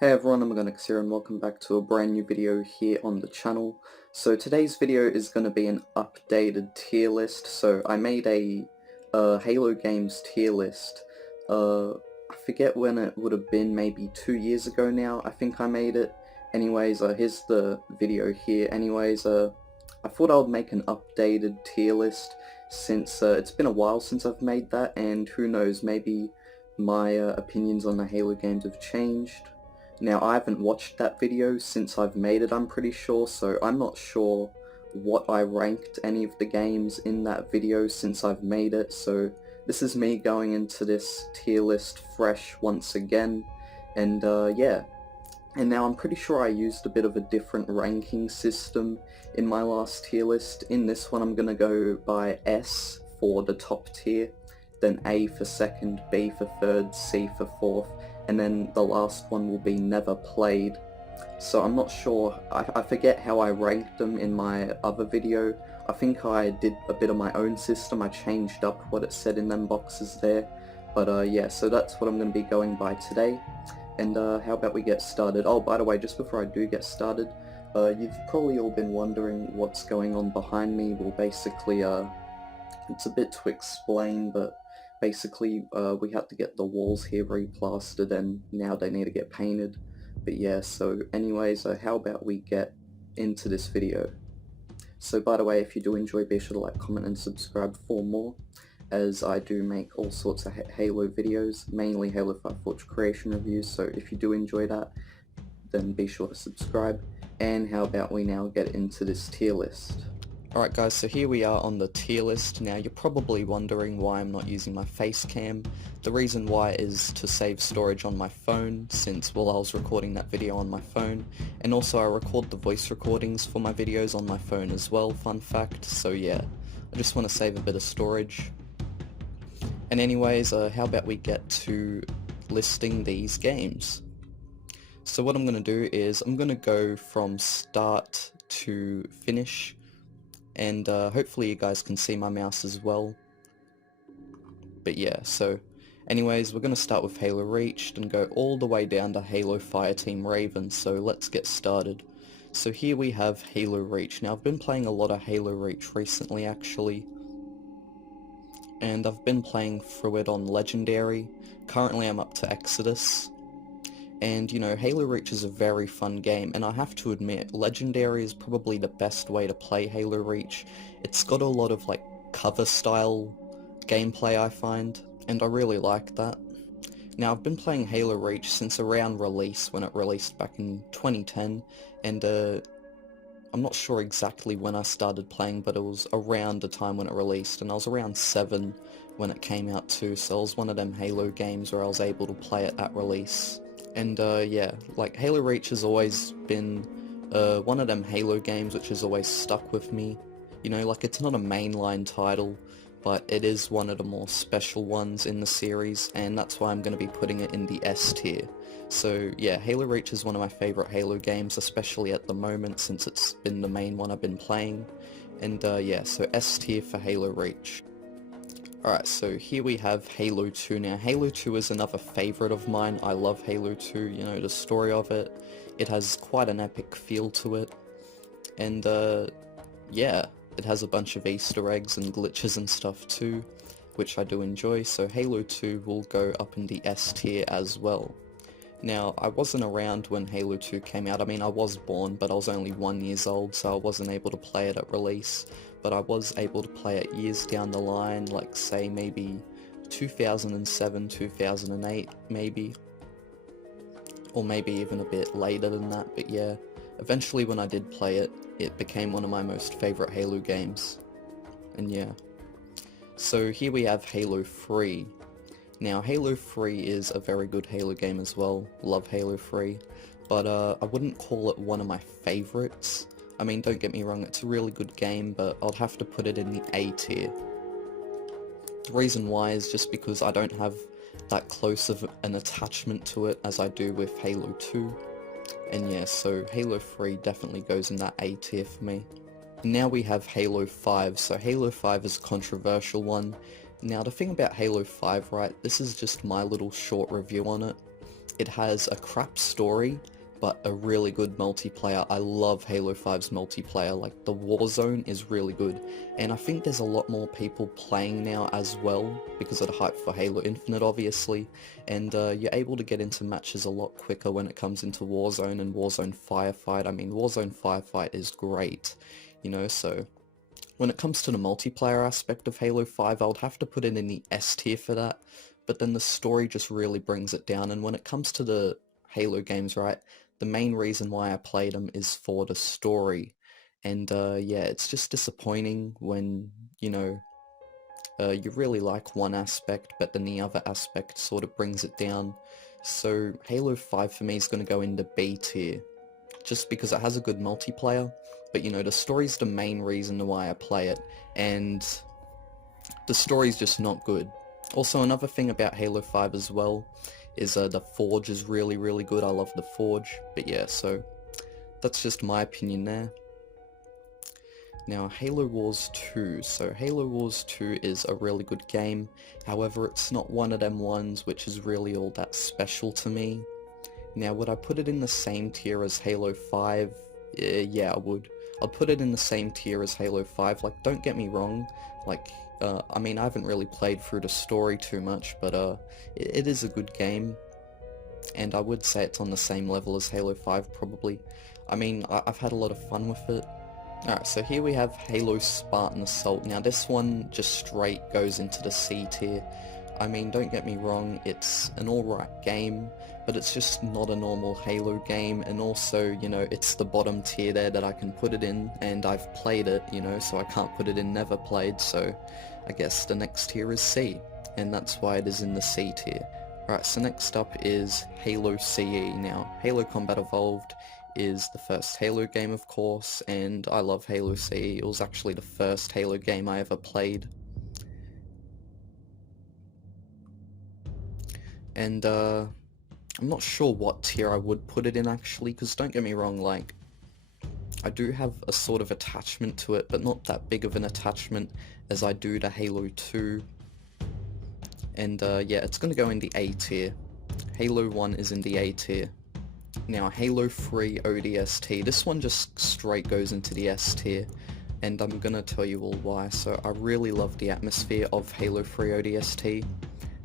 Hey everyone, Omogonix here and welcome back to a brand new video here on the channel. So today's video is going to be an updated tier list. So I made a Halo games tier list. I forget when it would have been, maybe 2 years ago now I think I made it. Anyways, here's the video here. Anyways, I thought I would make an updated tier list since it's been a while since I've made that, and who knows, maybe my opinions on the Halo games have changed. Now, I haven't watched that video since I've made it, I'm pretty sure, so I'm not sure what I ranked any of the games in that video since I've made it, so this is me going into this tier list fresh once again, and yeah. And now I'm pretty sure I used a bit of a different ranking system in my last tier list. In this one I'm gonna go by S for the top tier, then A for second, B for third, C for fourth, and then the last one will be never played. So I'm not sure, I forget how I ranked them in my other video. I think I did a bit of my own system, I changed up what it said in them boxes there. But yeah, so that's what I'm going to be going by today. And how about we get started? Oh, by the way, just before I do get started, you've probably all been wondering what's going on behind me. Well, basically, it's a bit to explain, but basically we had to get the walls here replastered and now they need to get painted. But yeah, so anyways, how about we get into this video. So by the way, if you do enjoy, be sure to like, comment and subscribe for more, as I do make all sorts of Halo videos, mainly Halo 5 Forge creation reviews, so if you do enjoy that, then be sure to subscribe. And how about we now get into this tier list. Alright guys, so here we are on the tier list. Now you're probably wondering why I'm not using my face cam. The reason why is to save storage on my phone, since, well, I was recording that video on my phone, and also I record the voice recordings for my videos on my phone as well, fun fact, so yeah, I just want to save a bit of storage. And anyways, how about we get to listing these games. So what I'm going to do is I'm going to go from start to finish, and hopefully you guys can see my mouse as well. But yeah, so anyways, we're going to start with Halo Reach and go all the way down to Halo Fireteam Raven, so let's get started. So here we have Halo Reach. Now I've been playing a lot of Halo Reach recently actually, and I've been playing through it on Legendary. Currently I'm up to Exodus. And you know, Halo Reach is a very fun game, and I have to admit, Legendary is probably the best way to play Halo Reach. It's got a lot of like cover style gameplay, I find, and I really like that. Now I've been playing Halo Reach since around release, when it released back in 2010, and I'm not sure exactly when I started playing, but it was around the time when it released, and I was around 7 when it came out too, so it was one of them Halo games where I was able to play it at release. And yeah, like Halo Reach has always been one of them Halo games which has always stuck with me. You know, like it's not a mainline title, but it is one of the more special ones in the series, and that's why I'm going to be putting it in the S tier. So yeah, Halo Reach is one of my favourite Halo games, especially at the moment since it's been the main one I've been playing. And yeah, so S tier for Halo Reach. Alright, so here we have Halo 2. Now, Halo 2 is another favourite of mine. I love Halo 2, you know, the story of it. It has quite an epic feel to it. And, yeah, it has a bunch of Easter eggs and glitches and stuff too, which I do enjoy, so Halo 2 will go up in the S tier as well. Now, I wasn't around when Halo 2 came out. I mean, I was born, but I was only 1 year old, so I wasn't able to play it at release. But I was able to play it years down the line, like say maybe 2007, 2008 maybe. Or maybe even a bit later than that, but yeah. Eventually when I did play it, it became one of my most favourite Halo games. And yeah. So here we have Halo 3. Now, Halo 3 is a very good Halo game as well. Love Halo 3. But I wouldn't call it one of my favourites. I mean, don't get me wrong, it's a really good game, but I'd have to put it in the A tier. The reason why is just because I don't have that close of an attachment to it as I do with Halo 2. And yeah, so Halo 3 definitely goes in that A tier for me. Now we have Halo 5. So Halo 5 is a controversial one. Now the thing about Halo 5, right, this is just my little short review on it. it has a crap story, but a really good multiplayer. I love Halo 5's multiplayer, like the Warzone is really good, and I think there's a lot more people playing now as well, because of the hype for Halo Infinite obviously, and you're able to get into matches a lot quicker when it comes into Warzone and Warzone Firefight. I mean, Warzone Firefight is great, you know, so when it comes to the multiplayer aspect of Halo 5, I would have to put it in the S tier for that, but then the story just really brings it down, and when it comes to the Halo games, right, the main reason why I played them is for the story, and yeah, it's just disappointing when, you know, you really like one aspect, but then the other aspect sort of brings it down. So Halo 5 for me is going to go into B tier, just because it has a good multiplayer, but you know, the story's the main reason why I play it, and the story's just not good. Also, another thing about Halo 5 as well is the Forge is really good. I love the Forge, but yeah, so that's just my opinion there. Now, Halo Wars 2. So Halo Wars 2 is a really good game, however it's not one of them ones which is really all that special to me. Now, would I put it in the same tier as Halo 5? Yeah, I would. I'd put it in the same tier as Halo 5, like, don't get me wrong, like, I mean, I haven't really played through the story too much, but it is a good game, and I would say it's on the same level as Halo 5 probably. I mean, I've had a lot of fun with it. Alright, so here we have Halo Spartan Assault. Now this one just straight goes into the C tier. I mean, don't get me wrong, it's an alright game, but it's just not a normal Halo game, and also, you know, it's the bottom tier there that I can put it in, and I've played it, you know, so I can't put it in never played, so I guess the next tier is C, and that's why it is in the C tier. Alright, so next up is Halo CE. Now, Halo Combat Evolved is the first Halo game, of course, and I love Halo CE. It was actually the first Halo game I ever played. And I'm not sure what tier I would put it in actually, because don't get me wrong, like, I do have a sort of attachment to it, but not that big of an attachment as I do to Halo 2. And yeah, it's going to go in the A tier. Halo 1 is in the A tier. Now, Halo 3 ODST, this one just straight goes into the S tier, and I'm gonna tell you all why. So I really love the atmosphere of Halo 3 ODST.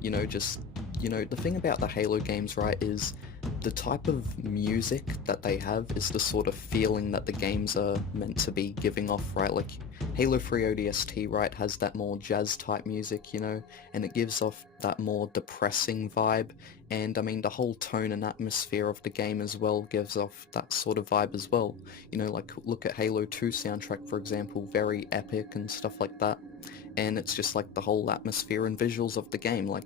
You know, just, you know, the thing about the Halo games, right, is the type of music that they have is the sort of feeling that the games are meant to be giving off, right? Like, Halo 3 ODST, right, has that more jazz type music, you know, and it gives off that more depressing vibe, and I mean, the whole tone and atmosphere of the game as well gives off that sort of vibe as well. You know, like, look at Halo 2 soundtrack, for example, very epic and stuff like that, and it's just like the whole atmosphere and visuals of the game, like,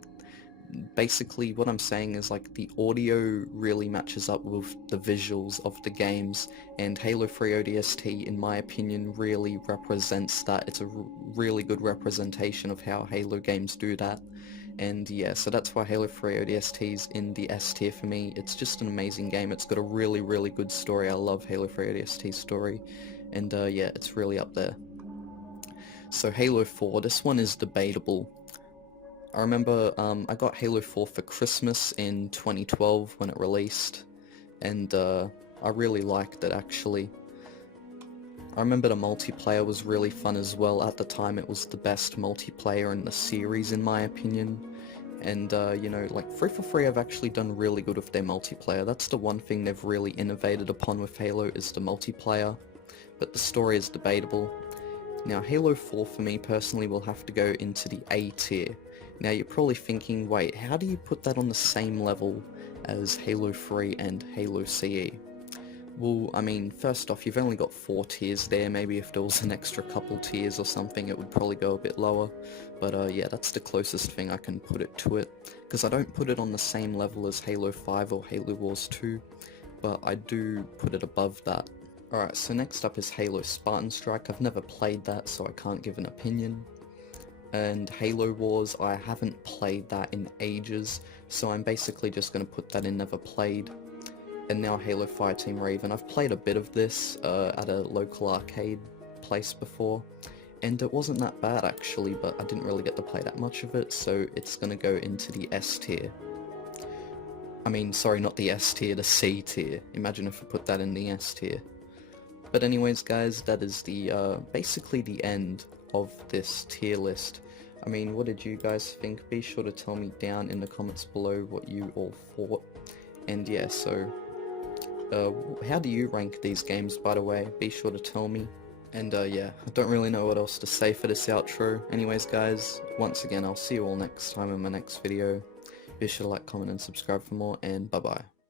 basically what I'm saying is, like, the audio really matches up with the visuals of the games, and Halo 3 ODST, in my opinion, really represents that. It's a really good representation of how Halo games do that. And yeah, so that's why Halo 3 ODST is in the S tier for me. It's just an amazing game. It's got a really good story. I love Halo 3 ODST's story, and yeah, it's really up there. So Halo 4, this one is debatable. I remember I got Halo 4 for Christmas in 2012 when it released, and I really liked it actually. I remember the multiplayer was really fun as well. At the time it was the best multiplayer in the series in my opinion, and you know, like 343 have actually done really good with their multiplayer. That's the one thing they've really innovated upon with Halo, is the multiplayer, but the story is debatable. Now Halo 4 for me personally will have to go into the A tier. Now you're probably thinking, wait, how do you put that on the same level as Halo 3 and Halo CE? Well, I mean, first off, you've only got 4 tiers there. Maybe if there was an extra couple tiers or something, it would probably go a bit lower. But yeah, that's the closest thing I can put it to it, because I don't put it on the same level as Halo 5 or Halo Wars 2, but I do put it above that. Alright, so next up is Halo Spartan Strike. I've never played that, so I can't give an opinion. And Halo Wars, I haven't played that in ages, so I'm basically just going to put that in never played. And now Halo Fireteam Raven. I've played a bit of this at a local arcade place before, and it wasn't that bad actually, but I didn't really get to play that much of it, so it's going to go into the S tier. I mean, sorry, not the S tier, the C tier. Imagine if I put that in the S tier. But anyways guys, that is the basically the end of this tier list. I mean, what did you guys think? Be sure to tell me down in the comments below what you all thought. And yeah, so how do you rank these games, by the way? Be sure to tell me. And yeah, I don't really know what else to say for this outro. Anyways guys, once again, I'll see you all next time in my next video. Be sure to like, comment and subscribe for more, and bye bye.